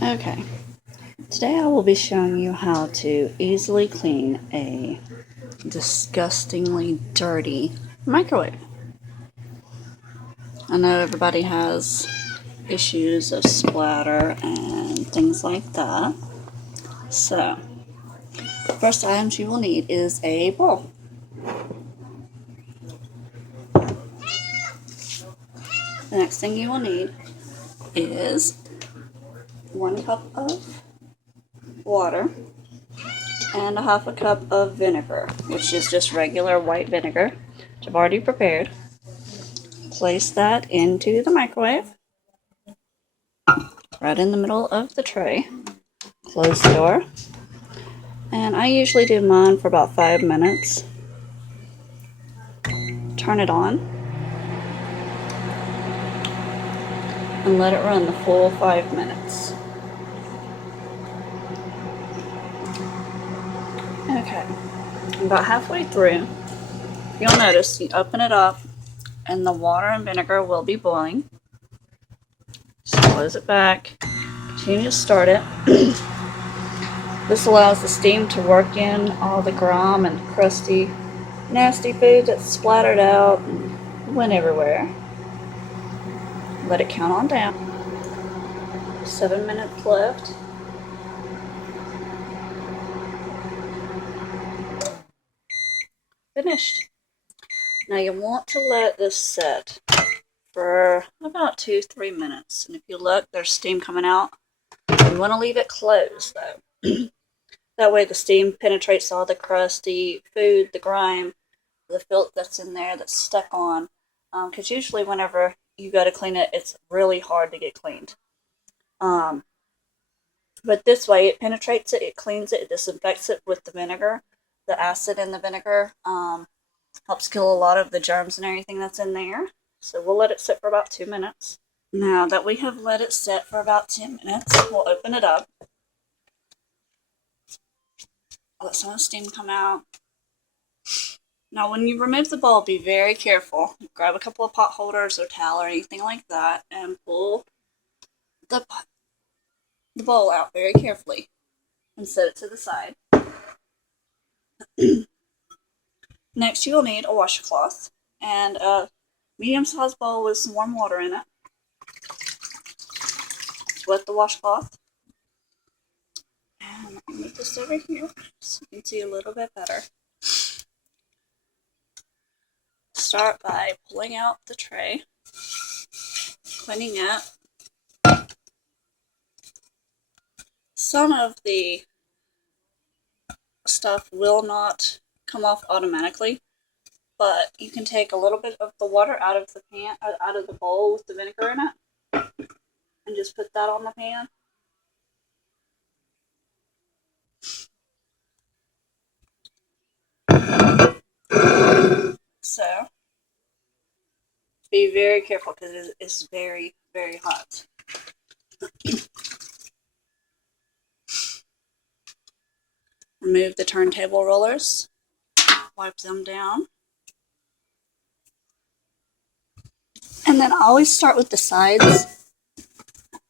Okay, today I will be showing you how to easily clean a disgustingly dirty microwave. I know everybody has issues of splatter and things like that. So, first items you will need is a bowl. The next thing you will need is 1 cup of water and a half a cup of vinegar, which is just regular white vinegar, which I've already prepared. Place that into the microwave, right in the middle of the tray. Close the door. And I usually do mine for about 5 minutes. Turn it on and let it run the full 5 minutes. Okay, about halfway through, you'll notice you open it up and the water and vinegar will be boiling. Just close it back, continue to start it. This allows the steam to work in all the grime and crusty, nasty food that's splattered out and went everywhere. Let it count on down. 7 minutes left. Finished. Now you want to let this set for about 2-3 minutes. And if you look, there's steam coming out. You want to leave it closed though. That way the steam penetrates all the crusty food, the grime, the filth that's in there that's stuck on. Because usually whenever you go to clean it, it's really hard to get cleaned. But this way it penetrates it, it cleans it, it disinfects it with the vinegar. The acid in the vinegar helps kill a lot of the germs and everything that's in there. So we'll let it sit for about 2 minutes. Now that we have let it sit for about 10 minutes, we'll open it up. Let some of the steam come out. Now when you remove the bowl, be very careful. Grab a couple of pot holders or towel or anything like that and pull the bowl out very carefully and set it to the side. Next you will need a washcloth and a medium-sized bowl with some warm water in it. Wet the washcloth. And let me move this over here so you can see a little bit better. Start by pulling out the tray, cleaning it. Some of the stuff will not come off automatically, but you can take a little bit of the water out of the pan, out of the bowl with the vinegar in it, and just put that on the pan. So be very careful because it is very, very hot. Remove the turntable rollers, wipe them down. And then I always start with the sides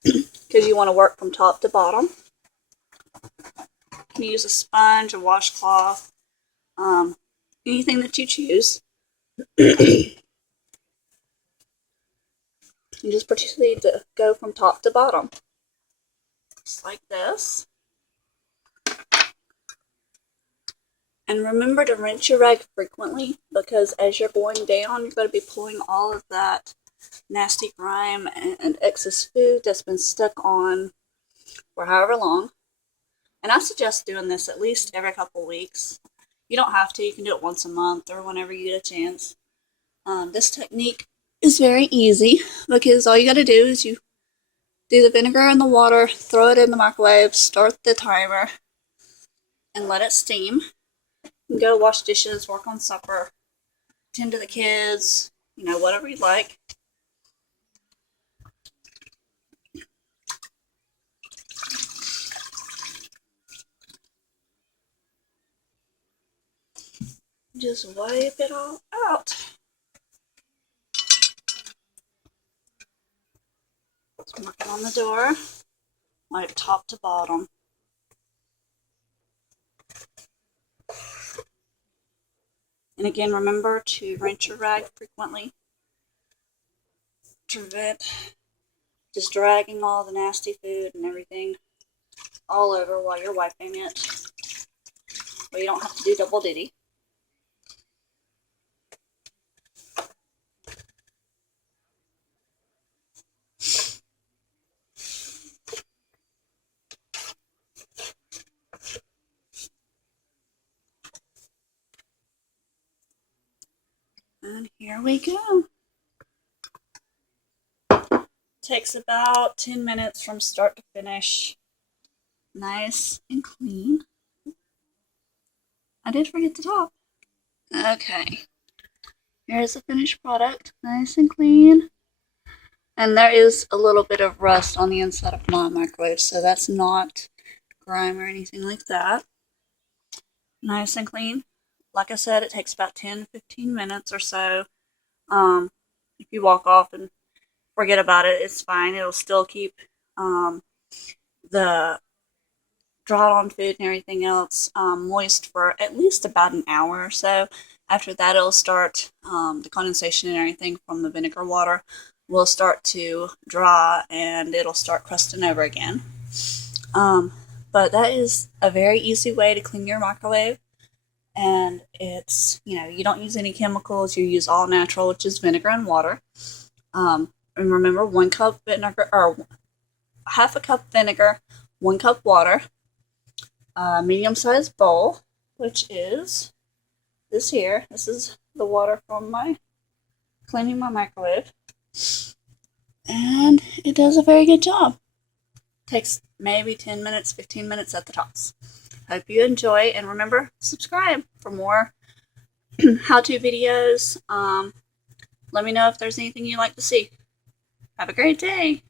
because you want to work from top to bottom. You can use a sponge, a washcloth, anything that you choose. You just proceed to go from top to bottom. Just like this. And remember to rinse your rag frequently because as you're going down, you're going to be pulling all of that nasty grime and excess food that's been stuck on for however long. And I suggest doing this at least every couple weeks. You don't have to, you can do it once a month or whenever you get a chance. This technique is very easy because all you got to do is you do the vinegar and the water, throw it in the microwave, start the timer, and let it steam. You can go wash dishes, work on supper, tend to the kids, whatever you'd like. Just wipe it all out. Let's mark it on the door. like top to bottom. And again, remember to rinse your rag frequently to prevent just dragging all the nasty food and everything all over while you're wiping it. But you don't have to do double duty. And here we go. Takes about 10 minutes from start to finish. Nice and clean. I did forget the top. Okay. Here's the finished product. Nice and clean. And there is a little bit of rust on the inside of my microwave, so that's not grime or anything like that. Nice and clean. Like I said, it takes about 10-15 minutes or so. If you walk off and forget about it, it's fine. It'll still keep the drought on food and everything else moist for at least about an hour or so. After that, it'll start, the condensation and everything from the vinegar water will start to dry and it'll start crusting over again. But that is a very easy way to clean your microwave. And it's, you don't use any chemicals, you use all natural, which is vinegar and water. And remember, 1 cup vinegar, or half a cup vinegar, 1 cup water, a medium-sized bowl, which is this here. This is the water from cleaning my microwave. And it does a very good job. Takes maybe 10 minutes, 15 minutes at the tops. Hope you enjoy, and remember, subscribe for more how-to videos. Let me know if there's anything you'd like to see. Have a great day.